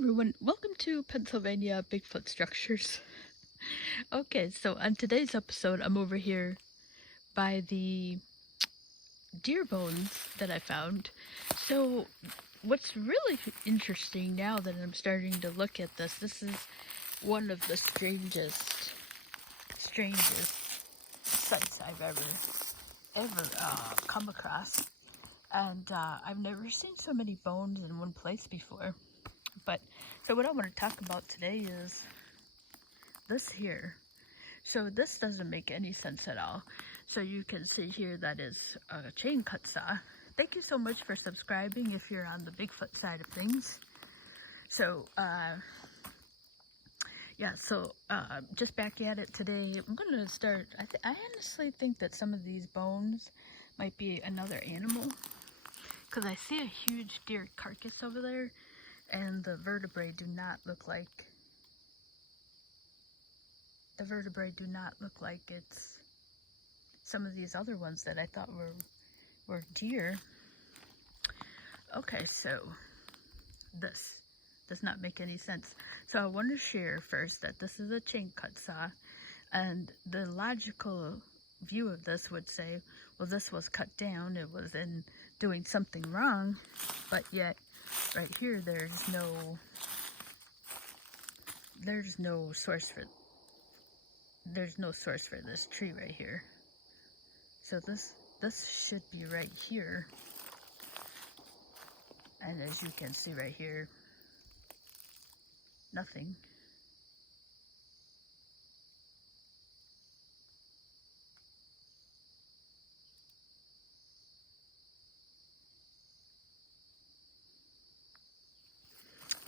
everyone, welcome to Pennsylvania Bigfoot Structures. Okay, so on today's episode, I'm over here by the deer bones that I found. So, what's really interesting now that I'm starting to look at this is one of the strangest sights I've ever come across. And I've never seen so many bones in one place before. So what I want to talk about today is this here. So this doesn't make any sense at all. So you can see here that is a chain cut saw. Thank you so much for subscribing if you're on the Bigfoot side of things. So just back at it today. I'm gonna start. I honestly think that some of these bones might be another animal, because I see a huge deer carcass over there, and the vertebrae do not look like it's some of these other ones that I thought were deer. Okay, so this does not make any sense. So I want to share first that this is a chain cut saw, and the logical view of this would say, well, this was cut down, it was in doing something wrong, but yet right here there's no source for this tree right here. So this should be right here, and as you can see right here, nothing.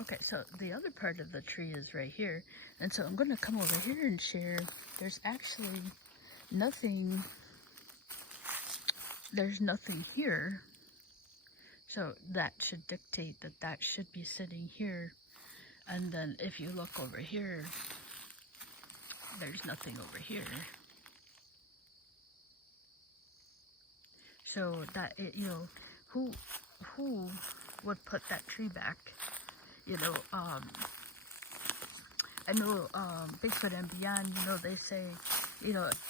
Okay, so the other part of the tree is right here, and so I'm going to come over here and share. There's actually nothing. There's nothing here, so that should dictate that that should be sitting here. And then if you look over here, there's nothing over here. So that who would put that tree back? I know Bigfoot and Beyond, they say,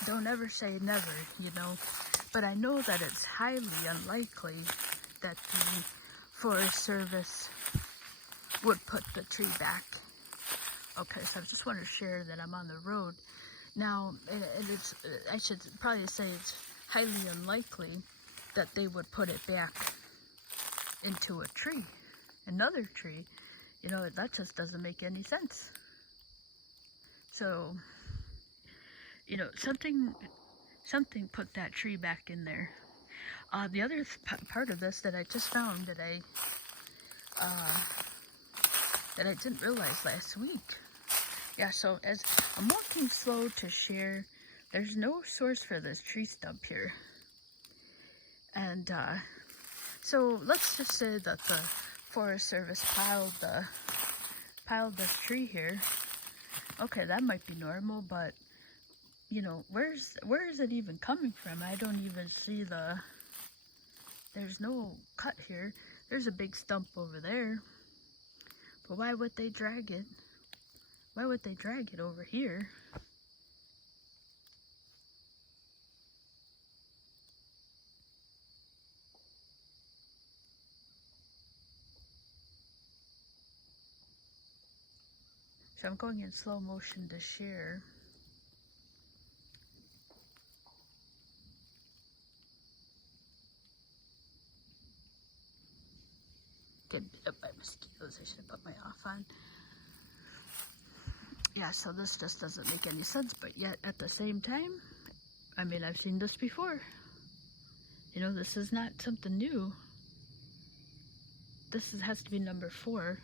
don't ever say never, but I know that it's highly unlikely that the Forest Service would put the tree back. Okay, so I just want to share that I'm on the road now, and it's, I should probably say it's highly unlikely that they would put it back into a tree, another tree. That just doesn't make any sense. So, something put that tree back in there. The other part of this that I just found that I didn't realize last week. Yeah, so as I'm walking slow to share, there's no source for this tree stump here. And so let's just say that the Forest Service piled this tree here. Okay, that might be normal, but where is it even coming from? I don't even see there's no cut here. There's a big stump over there, but why would they drag it? Why would they drag it over here? So I'm going in slow motion to share. Get bit up by mosquitoes. I should have put my off on. Yeah, so this just doesn't make any sense, but yet at the same time, I mean, I've seen this before. This is not something new. This has to be number 4.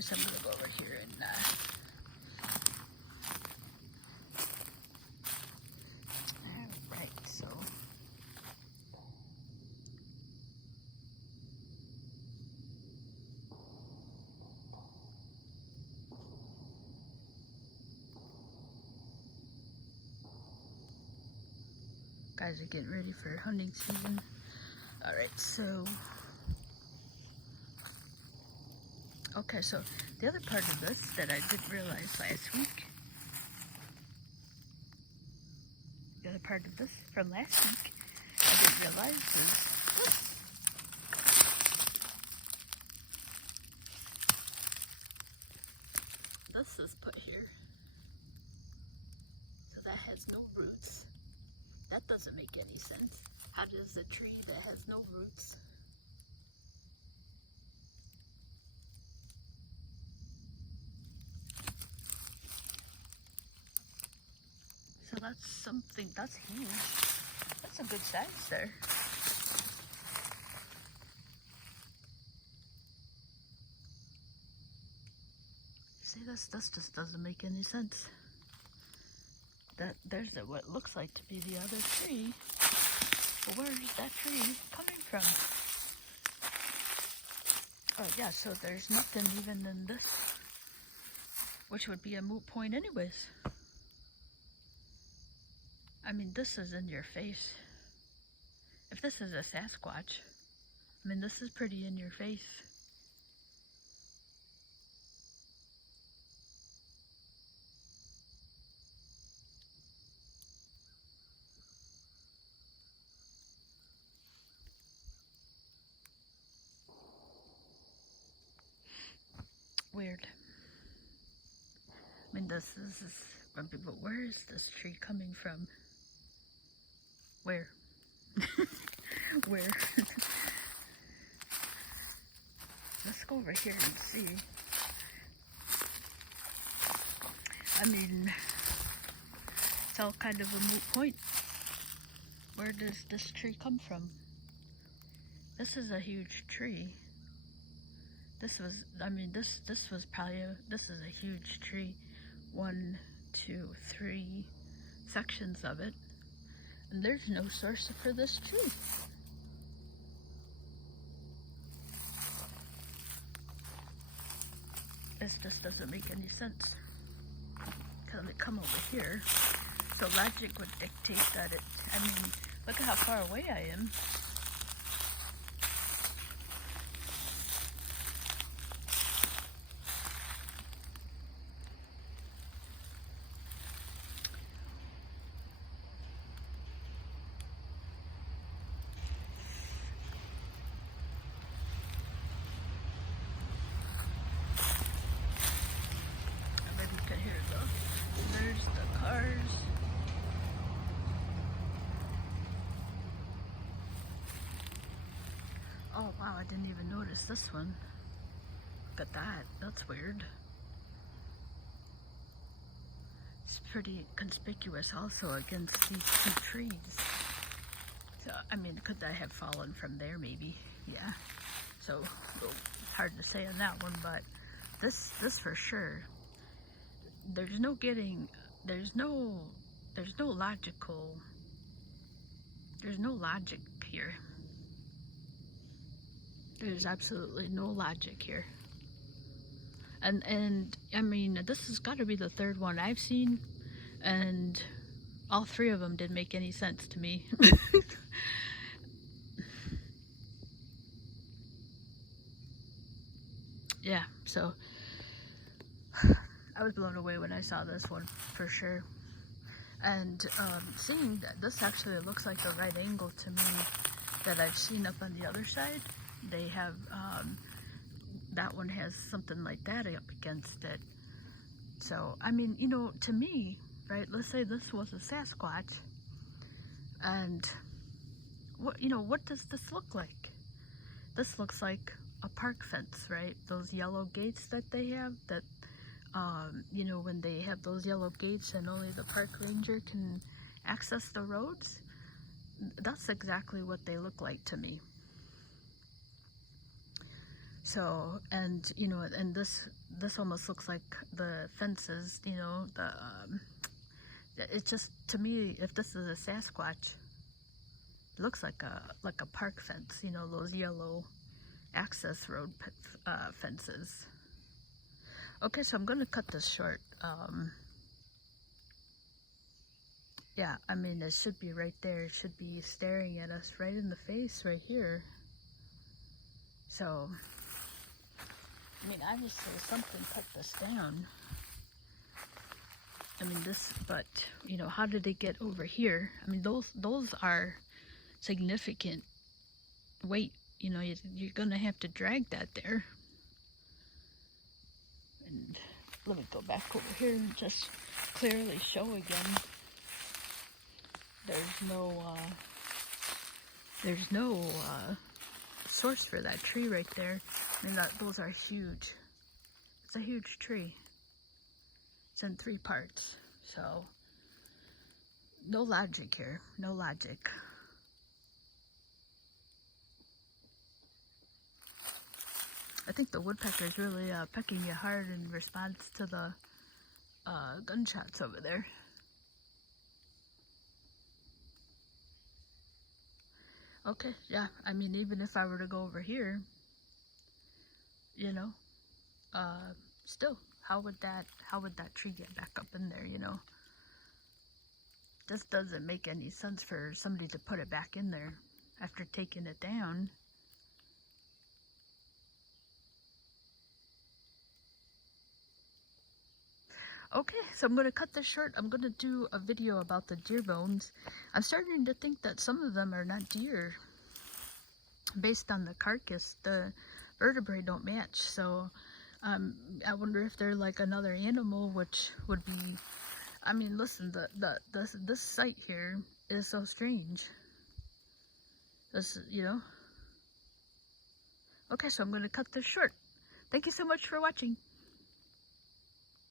So I'm gonna go over here and alright, so guys are getting ready for hunting season. Alright, so Okay, so the other part of this that I didn't realize last week, the other part of this from last week, I didn't realize is this is put here. So that has no roots. That doesn't make any sense. How does a tree that has no roots? So that's something, that's huge. That's a good size there. See, this just doesn't make any sense. There's what looks like to be the other tree. But where's that tree coming from? Oh yeah, so there's nothing even in this, which would be a moot point anyways. I mean, this is in your face. If this is a Sasquatch, I mean, this is pretty in your face. Weird. I mean, this is grumpy, but where is this tree coming from? Where? Where? Let's go over here and see. I mean, it's all kind of a moot point. Where does this tree come from? This is a huge tree. This was, I mean, this was probably, this is a huge tree. 1, 2, 3 sections of it. And there's no source for this tree. This just doesn't make any sense. Because they come over here. So logic would dictate that it, I mean, look at how far away I am. Oh wow, I didn't even notice this one. Look at that, that's weird. It's pretty conspicuous also against these two trees. So, I mean, could that have fallen from there maybe? Yeah. So, hard to say on that one, but this for sure. There's no logic here. There's absolutely no logic here. And I mean, this has got to be the third one I've seen, and all three of them didn't make any sense to me. Yeah, so I was blown away when I saw this one for sure. And seeing that this actually looks like the right angle to me that I've seen up on the other side. They have, that one has something like that up against it. So, I mean, you know, to me, right, let's say this was a Sasquatch, and what does this look like? This looks like a park fence, right? Those yellow gates that they have, that, you know, when they have those yellow gates and only the park ranger can access the roads, that's exactly what they look like to me. So, and, you know, and this almost looks like the fences, you know, it just, to me, if this is a Sasquatch, it looks like a park fence, you know, those yellow access road fences. Okay, so I'm going to cut this short. Yeah, I mean, it should be right there. It should be staring at us right in the face right here. So, I mean, obviously something cut this down. I mean, this, but, you know, how did it get over here? I mean, those are significant weight. You know, you're gonna have to drag that there. And let me go back over here and just clearly show again. There's no source for that tree right there. I mean, those are huge. It's a huge tree. It's in 3 parts, so no logic here. No logic. I think the woodpecker is really pecking you hard in response to the gunshots over there. Okay, yeah. I mean, even if I were to go over here, you know, still, how would that tree get back up in there? You know, this doesn't make any sense for somebody to put it back in there after taking it down. Okay, so I'm going to cut this short. I'm going to do a video about the deer bones. I'm starting to think that some of them are not deer. Based on the carcass, the vertebrae don't match. So I wonder if they're like another animal, which would be... I mean, listen, this site here is so strange. This, you know. Okay, so I'm going to cut this short. Thank you so much for watching.